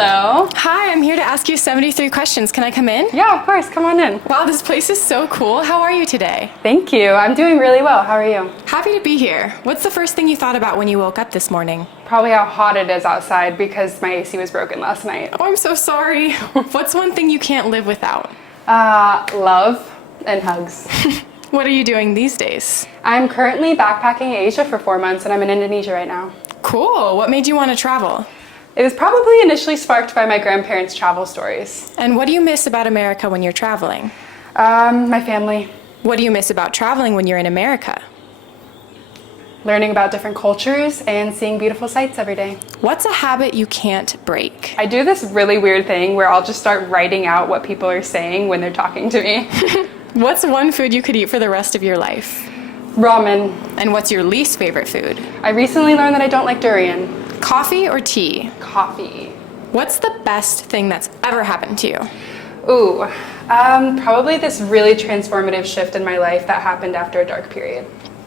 Hello. Hi, I'm here to ask you 73 questions. Can I come in? Yeah, of course. Come on in. Wow, this place is so cool. How are you today? Thank you. I'm doing really well. How are you? Happy to be here. What's the first thing you thought about when you woke up this morning? Probably how hot it is outside because my AC was broken last night. Oh, I'm so sorry. What's one thing you can't live without? Love and hugs. What are you doing these days? I'm currently backpacking Asia for 4 months and I'm in Indonesia right now. Cool. What made you want to travel? It was probably initially sparked by my grandparents' travel stories. And what do you miss about America when you're traveling? My family. What do you miss about traveling when you're in America? Learning about different cultures and seeing beautiful sights every day. What's a habit you can't break? I do this really weird thing where I'll just start writing out what people are saying when they're talking to me. What's one food you could eat for the rest of your life? Ramen. And what's your least favorite food? I recently learned that I don't like durian. Coffee or tea? Coffee. What's the best thing that's ever happened to you? Ooh, probably this really transformative shift in my life that happened after a dark period.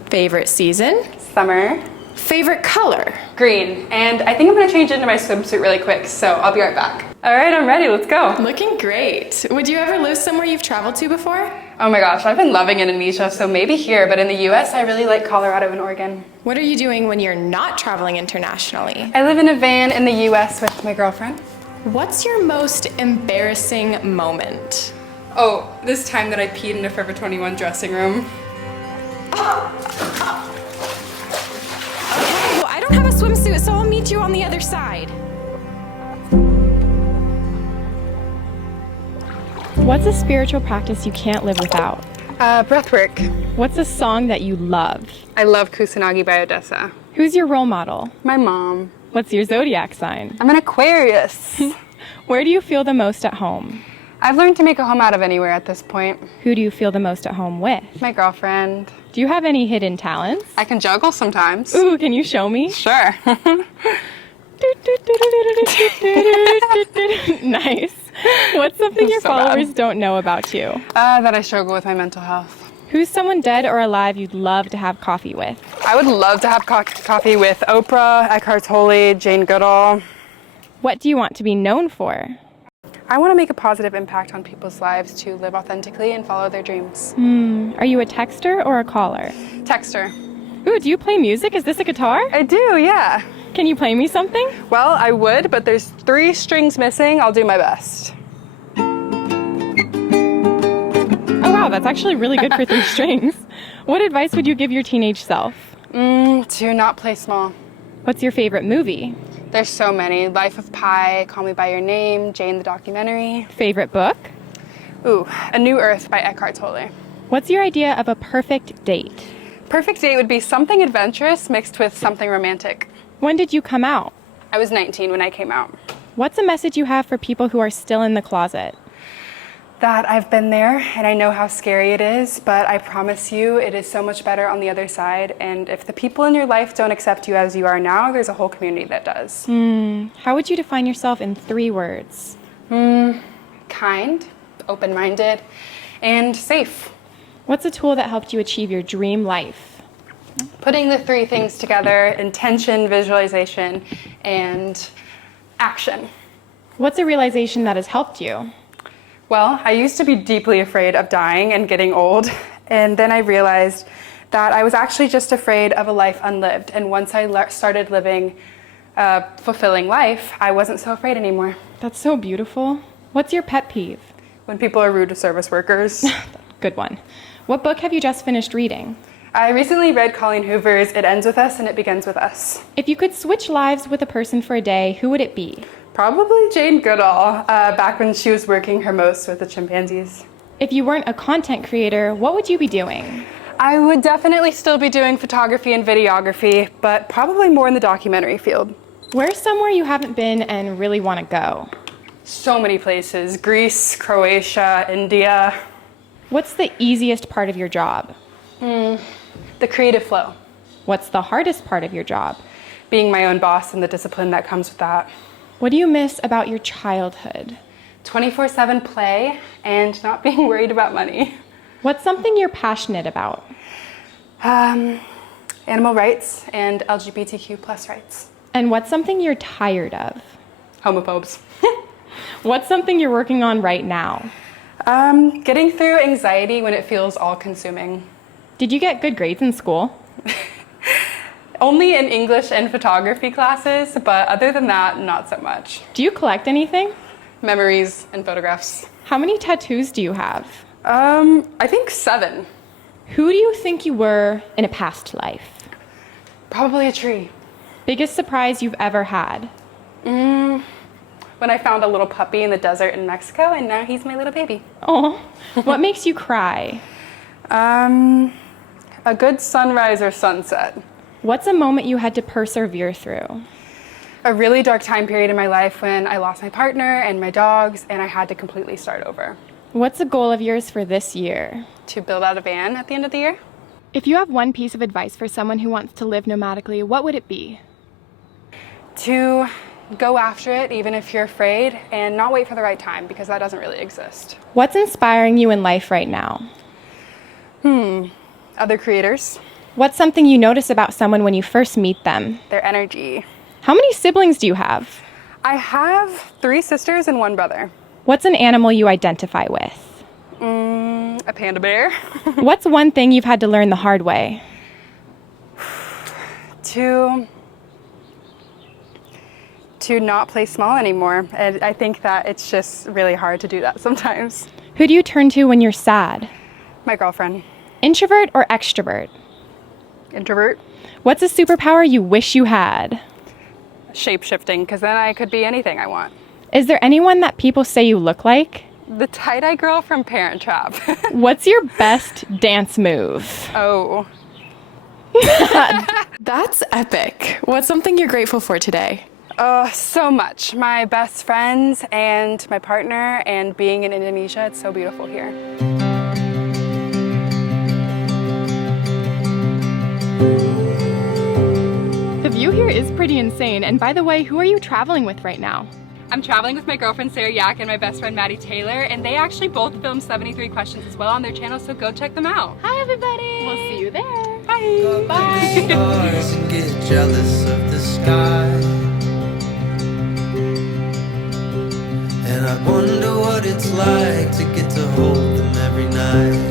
Favorite season? Summer. Favorite color? Green. And I think I'm gonna change into my swimsuit really quick, so I'll be right back. All right, I'm ready, let's go. Looking great. Would you ever live somewhere you've traveled to before? Oh my gosh, I've been loving Indonesia, so maybe here, but in the US, I really like Colorado and Oregon. What are you doing when you're not traveling internationally? I live in a van in the US with my girlfriend. What's your most embarrassing moment? Oh, this time that I peed in a Forever 21 dressing room. Okay, well, I don't have a swimsuit, so I'll meet you on the other side. What's a spiritual practice you can't live without? Breathwork. What's a song that you love? I love Kusanagi by Odessa. Who's your role model? My mom. What's your zodiac sign? I'm an Aquarius. Where do you feel the most at home? I've learned to make a home out of anywhere at this point. Who do you feel the most at home with? My girlfriend. Do you have any hidden talents? I can juggle sometimes. Ooh, can you show me? Sure. Nice. What's something your followers don't know about you? That I struggle with my mental health. Who's someone dead or alive you'd love to have coffee with? I would love to have coffee with Oprah, Eckhart Tolle, Jane Goodall. What do you want to be known for? I want to make a positive impact on people's lives to live authentically and follow their dreams. Are you a texter or a caller? Texter. Ooh, do you play music? Is this a guitar? I do, yeah. Can you play me something? Well, I would, but there's 3 strings missing. I'll do my best. Oh wow, that's actually really good for 3 strings. What advice would you give your teenage self? To not play small. What's your favorite movie? There's so many. Life of Pi, Call Me By Your Name, Jane the documentary. Favorite book? Ooh, A New Earth by Eckhart Tolle. What's your idea of a perfect date? Perfect date would be something adventurous mixed with something romantic. When did you come out? I was 19 when I came out. What's a message you have for people who are still in the closet? That I've been there and I know how scary it is, but I promise you it is so much better on the other side. And if the people in your life don't accept you as you are now, there's a whole community that does. How would you define yourself in 3 words? Kind, open-minded, and safe. What's a tool that helped you achieve your dream life? Putting the 3 things together: intention, visualization, and action. What's a realization that has helped you? Well, I used to be deeply afraid of dying and getting old, and then I realized that I was actually just afraid of a life unlived. And once I started living a fulfilling life, I wasn't so afraid anymore. That's so beautiful. What's your pet peeve? When people are rude to service workers. Good one. What book have you just finished reading? I recently read Colleen Hoover's It Ends With Us and It Begins With Us. If you could switch lives with a person for a day, who would it be? Probably Jane Goodall, back when she was working her most with the chimpanzees. If you weren't a content creator, what would you be doing? I would definitely still be doing photography and videography, but probably more in the documentary field. Where's somewhere you haven't been and really want to go? So many places: Greece, Croatia, India. What's the easiest part of your job? The creative flow. What's the hardest part of your job? Being my own boss and the discipline that comes with that. What do you miss about your childhood? 24/7 play and not being worried about money. What's something you're passionate about? Animal rights and LGBTQ+ rights. And what's something you're tired of? Homophobes. What's something you're working on right now? Getting through anxiety when it feels all-consuming. Did you get good grades in school? Only in English and photography classes, but other than that, not so much. Do you collect anything? Memories and photographs. How many tattoos do you have? I think 7. Who do you think you were in a past life? Probably a tree. Biggest surprise you've ever had? When I found a little puppy in the desert in Mexico, and now he's my little baby. Oh, what makes you cry? A good sunrise or sunset. What's a moment you had to persevere through? A really dark time period in my life when I lost my partner and my dogs, and I had to completely start over. What's a goal of yours for this year? To build out a van at the end of the year. If you have one piece of advice for someone who wants to live nomadically, what would it be? To go after it, even if you're afraid, and not wait for the right time, because that doesn't really exist. What's inspiring you in life right now? Other creators, What's something you notice about someone when you first meet them? their energy. How many siblings do you have? I have 3 sisters and 1 brother. What's an animal you identify with? A panda bear. What's one thing you've had to learn the hard way? To not play small anymore. And I think that it's just really hard to do that sometimes. Who do you turn to when you're sad? My girlfriend. Introvert or extrovert? Introvert. What's a superpower you wish you had? Shape-shifting, because then I could be anything I want. Is there anyone that people say you look like? The tie-dye girl from Parent Trap. What's your best dance move? Oh. That's epic. What's something you're grateful for today? Oh, so much. My best friends and my partner, and being in Indonesia. It's so beautiful here. The view here is pretty insane. And by the way, who are you traveling with right now? I'm traveling with my girlfriend Sarah Yak and my best friend Maddie.Taylor, and they actually both filmed 73 questions as well on their channel, so go check them out. Hi everybody! We'll see you there. Bye! Bye. Stars and get jealous of the sky. And I wonder what it's like to get to hold them every night.